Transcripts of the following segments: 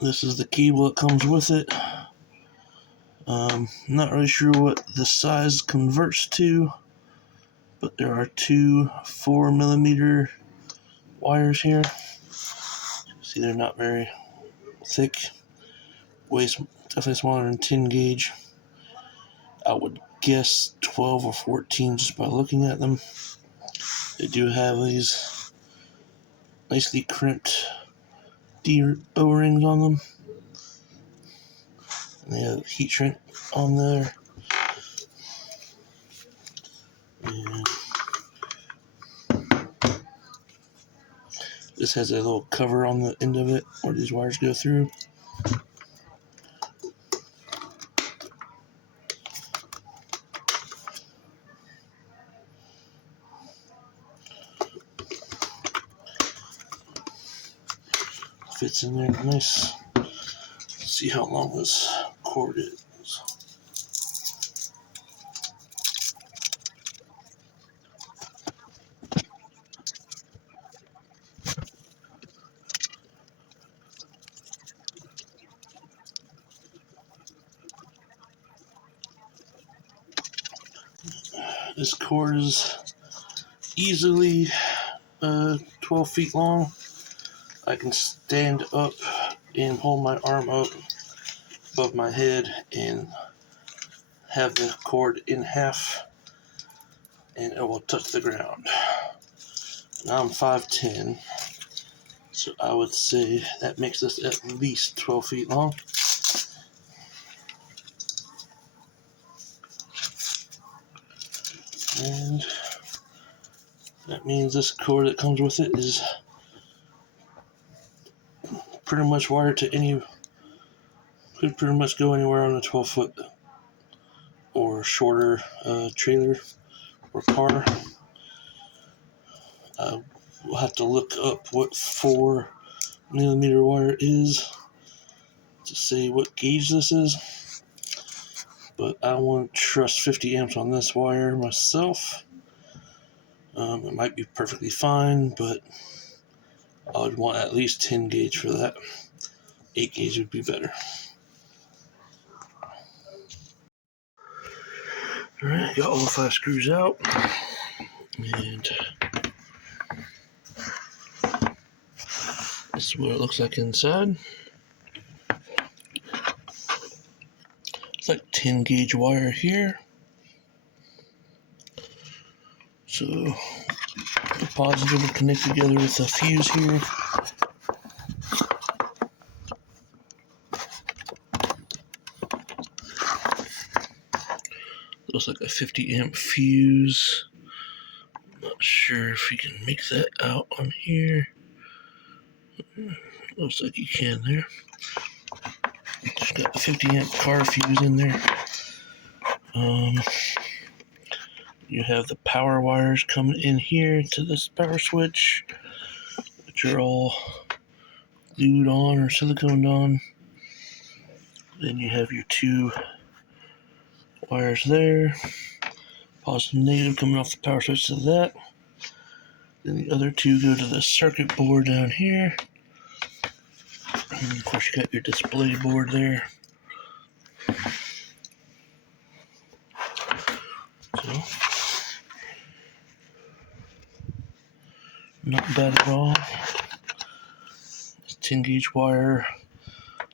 This is the cable that comes with it. Not really sure what the size converts to, but there are two 4mm wires here. See, they're not very thick. Definitely smaller than 10 gauge. I would guess 12 or 14 just by looking at them. They do have these nicely crimped O-rings on them. And they have heat shrink on there. And this has a little cover on the end of it where these wires go through. Fits in there nice. Let's see how long this cord is. This cord is easily 12 feet long. I can stand up and hold my arm up above my head and have the cord in half, and it will touch the ground. Now I'm 5'10", so I would say that makes this at least 12 feet long. And that means this cord that comes with it is pretty much wired to could pretty much go anywhere on a 12-foot or shorter trailer or car. We'll have to look up what 4mm wire is to say what gauge this is, but I won't trust 50 amps on this wire myself. It might be perfectly fine, but I would want at least 10 gauge for that. 8 gauge would be better. Alright, got all 5 screws out, and this is what it looks like inside. It's like 10 gauge wire here. So the positive will connect together with the fuse here. Looks like a 50 amp fuse. Not sure if you can make that out on here. Looks like you can there. Just got the 50 amp car fuse in there. You have the power wires coming in here to this power switch, which are all glued on or siliconed on. Then you have your 2 wires there, positive and negative coming off the power switch to that. Then the other 2 go to the circuit board down here. And of course you got your display board there. So, not bad at all. This 10 gauge wire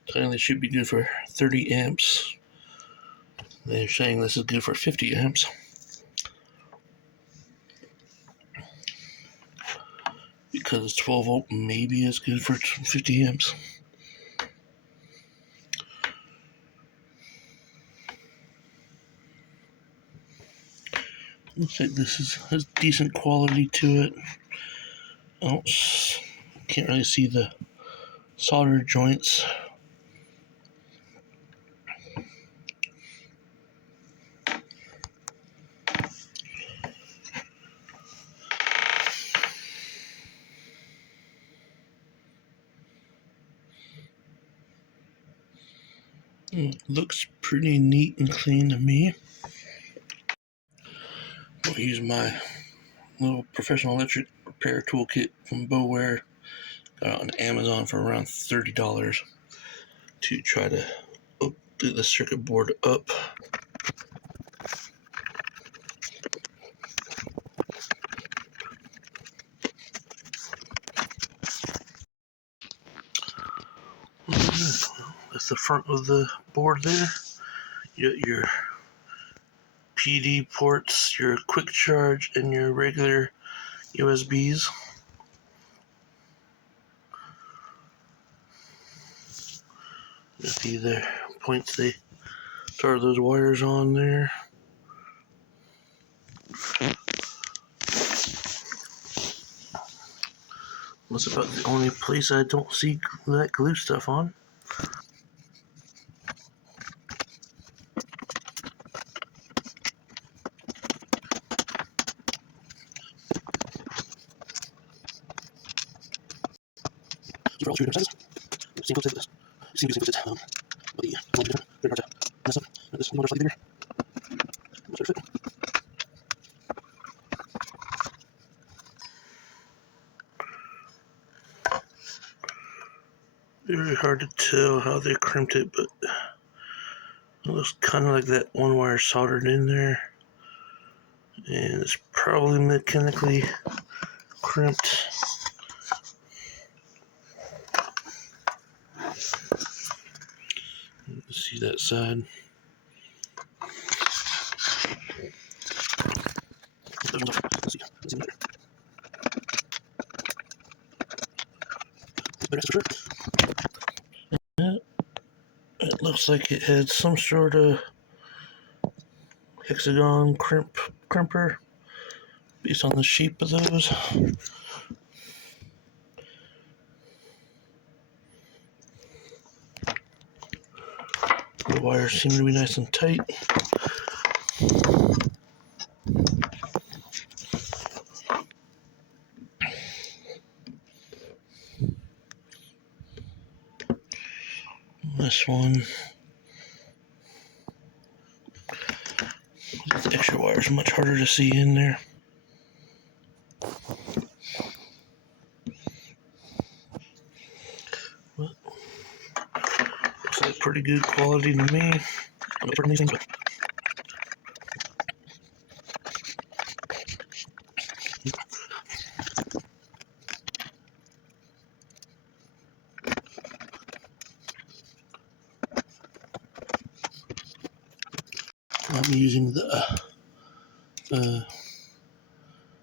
telling they should be good for 30 amps. They're saying this is good for 50 amps. Because it's 12 volt, maybe it's good for 50 amps. Looks like this has decent quality to it. Can't really see the solder joints. Looks pretty neat and clean to me. I'll use my little professional electric repair toolkit from Bowware. Got it on Amazon for around $30 to try to do the circuit board up. That's the front of the board there. You got your PD ports, your quick charge, and your regular USBs. You see the points they start those wires on there. That's about the only place I don't see that glue stuff on. These are all 3 different sizes. Same clips as this. Same clips as but the ones are different. Very hard to mess up. This one is slightly bigger. Much better fit. Very hard to tell how they crimped it, but it looks kind of like that one wire soldered in there. And it's probably mechanically crimped. See that side. Let's see better. Better for sure. Yeah, it looks like it had some sort of hexagon crimper based on the shape of those. The wires seem to be nice and tight. This one, the extra wire is much harder to see in there. But looks like pretty good quality to me. I'm not these things, but I'm using the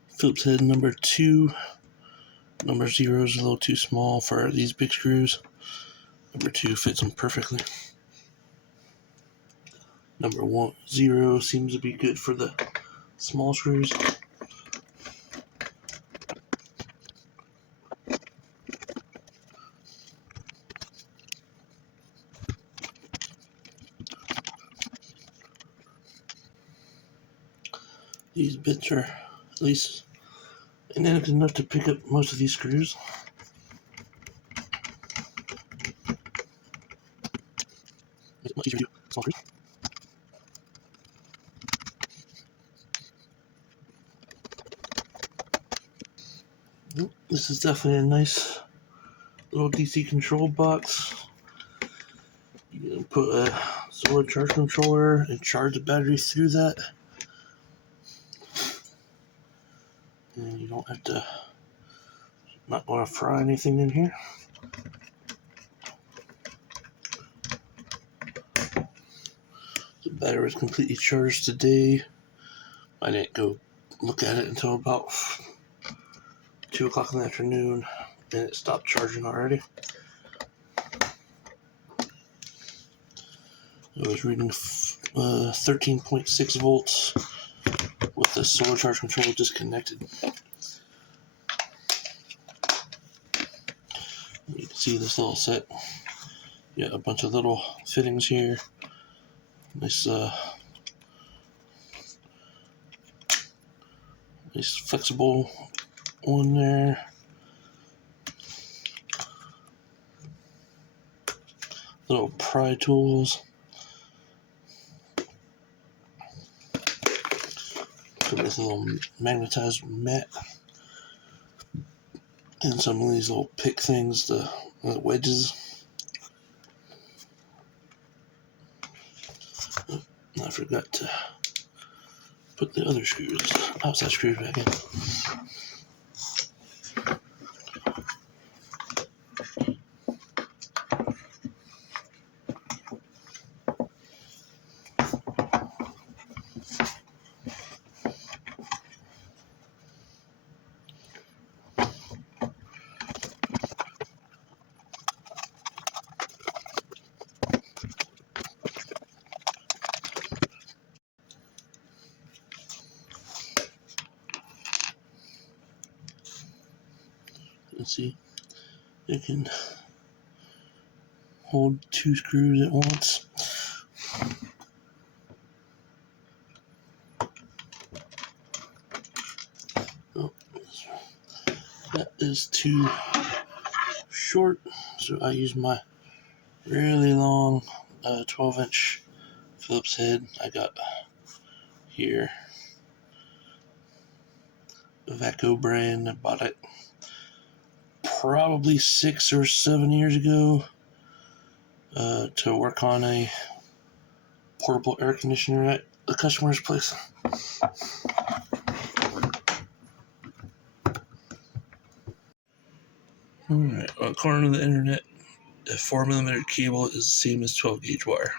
Phillips head number 2. Number 0 is a little too small for these big screws. Number 2 fits them perfectly. Number 0 seems to be good for the small screws. These bits are at least inadequate enough to pick up most of these screws. Makes it much easier to do small screws. This is definitely a nice little DC control box. You can put a solar charge controller and charge the battery through that. And you don't have to not want to fry anything in here. The battery is completely charged today. I didn't go look at it until about 2 o'clock in the afternoon, and it stopped charging already. It was reading 13.6 volts with the solar charge controller disconnected. You can see this little set. You got a bunch of little fittings here. Nice, nice flexible one there. Little pry tools. With a little magnetized mat. and some of these little pick things, the wedges. Oh, I forgot to put the other screws, outside screws, back in. Let's see, it can hold 2 screws at once. Oh, that is too short, so I use my really long 12-inch Phillips head I got here. Vaco brand. I bought it probably 6 or 7 years ago to work on a portable air conditioner at a customer's place. Alright, according to the internet, a 4mm cable is the same as 12-gauge wire.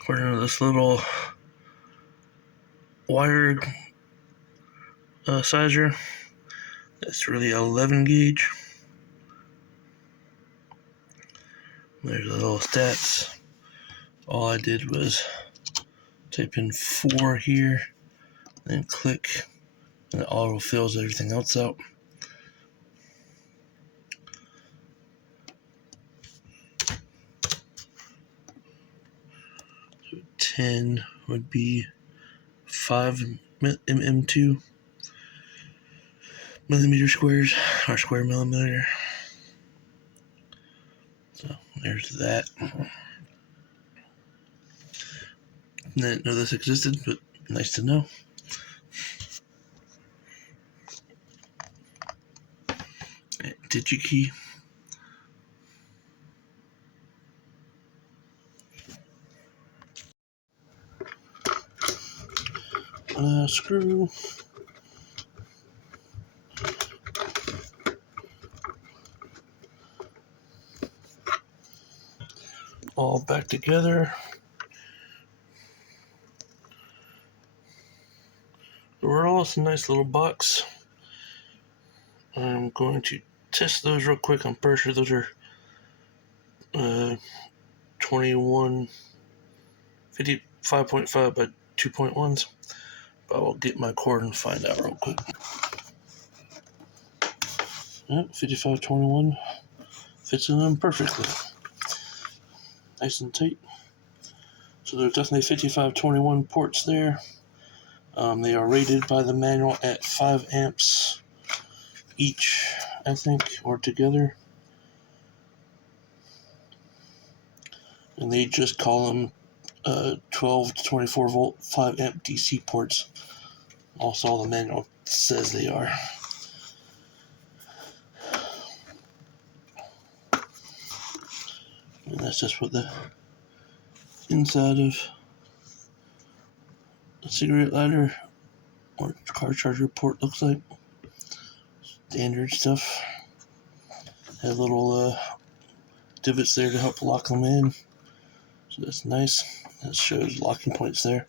According to this little wire sizer, that's really 11-gauge. There's the little stats. All I did was type in 4 here, then click, and it auto fills everything else out. So 10 would be 5mm2 millimeter squares, or square millimeter. So there's that. Didn't know this existed, but nice to know. DigiKey. Screw. All back together. Overall, it's a nice little box. I'm going to test those real quick. I'm pretty sure those are 55.5 by 2.1s. But I'll get my cord and find out real quick. Yep, 5521 fits in them perfectly. Nice and tight. So there's definitely 5521 ports there. They are rated by the manual at 5 amps each, I think, or together. And they just call them 12 to 24 volt 5 amp DC ports. Also, all the manual says they are. And that's just what the inside of a cigarette lighter or car charger port looks like. Standard stuff. Have little divots there to help lock them in. So that's nice. That shows locking points there.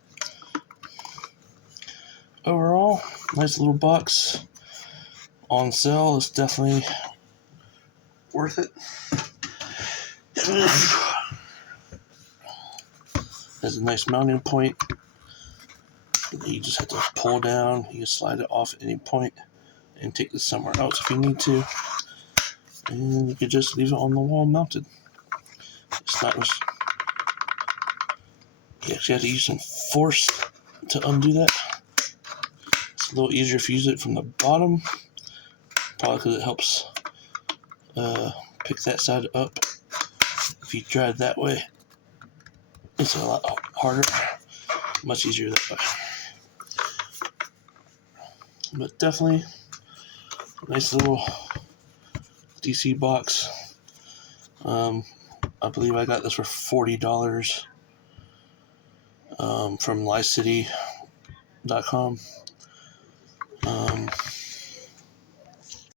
Overall, nice little box. On sale, it's definitely worth it. Has a nice mounting point. You just have to pull down. You can slide it off at any point and take this somewhere else if you need to. And you could just leave it on the wall mounted. It's not much. You actually have to use some force to undo that. It's a little easier if you use it from the bottom. Probably because it helps pick that side up. If you try it that way, It's a lot harder, much easier that way. But definitely nice little DC box. I believe I got this for $40 from Licitti.com.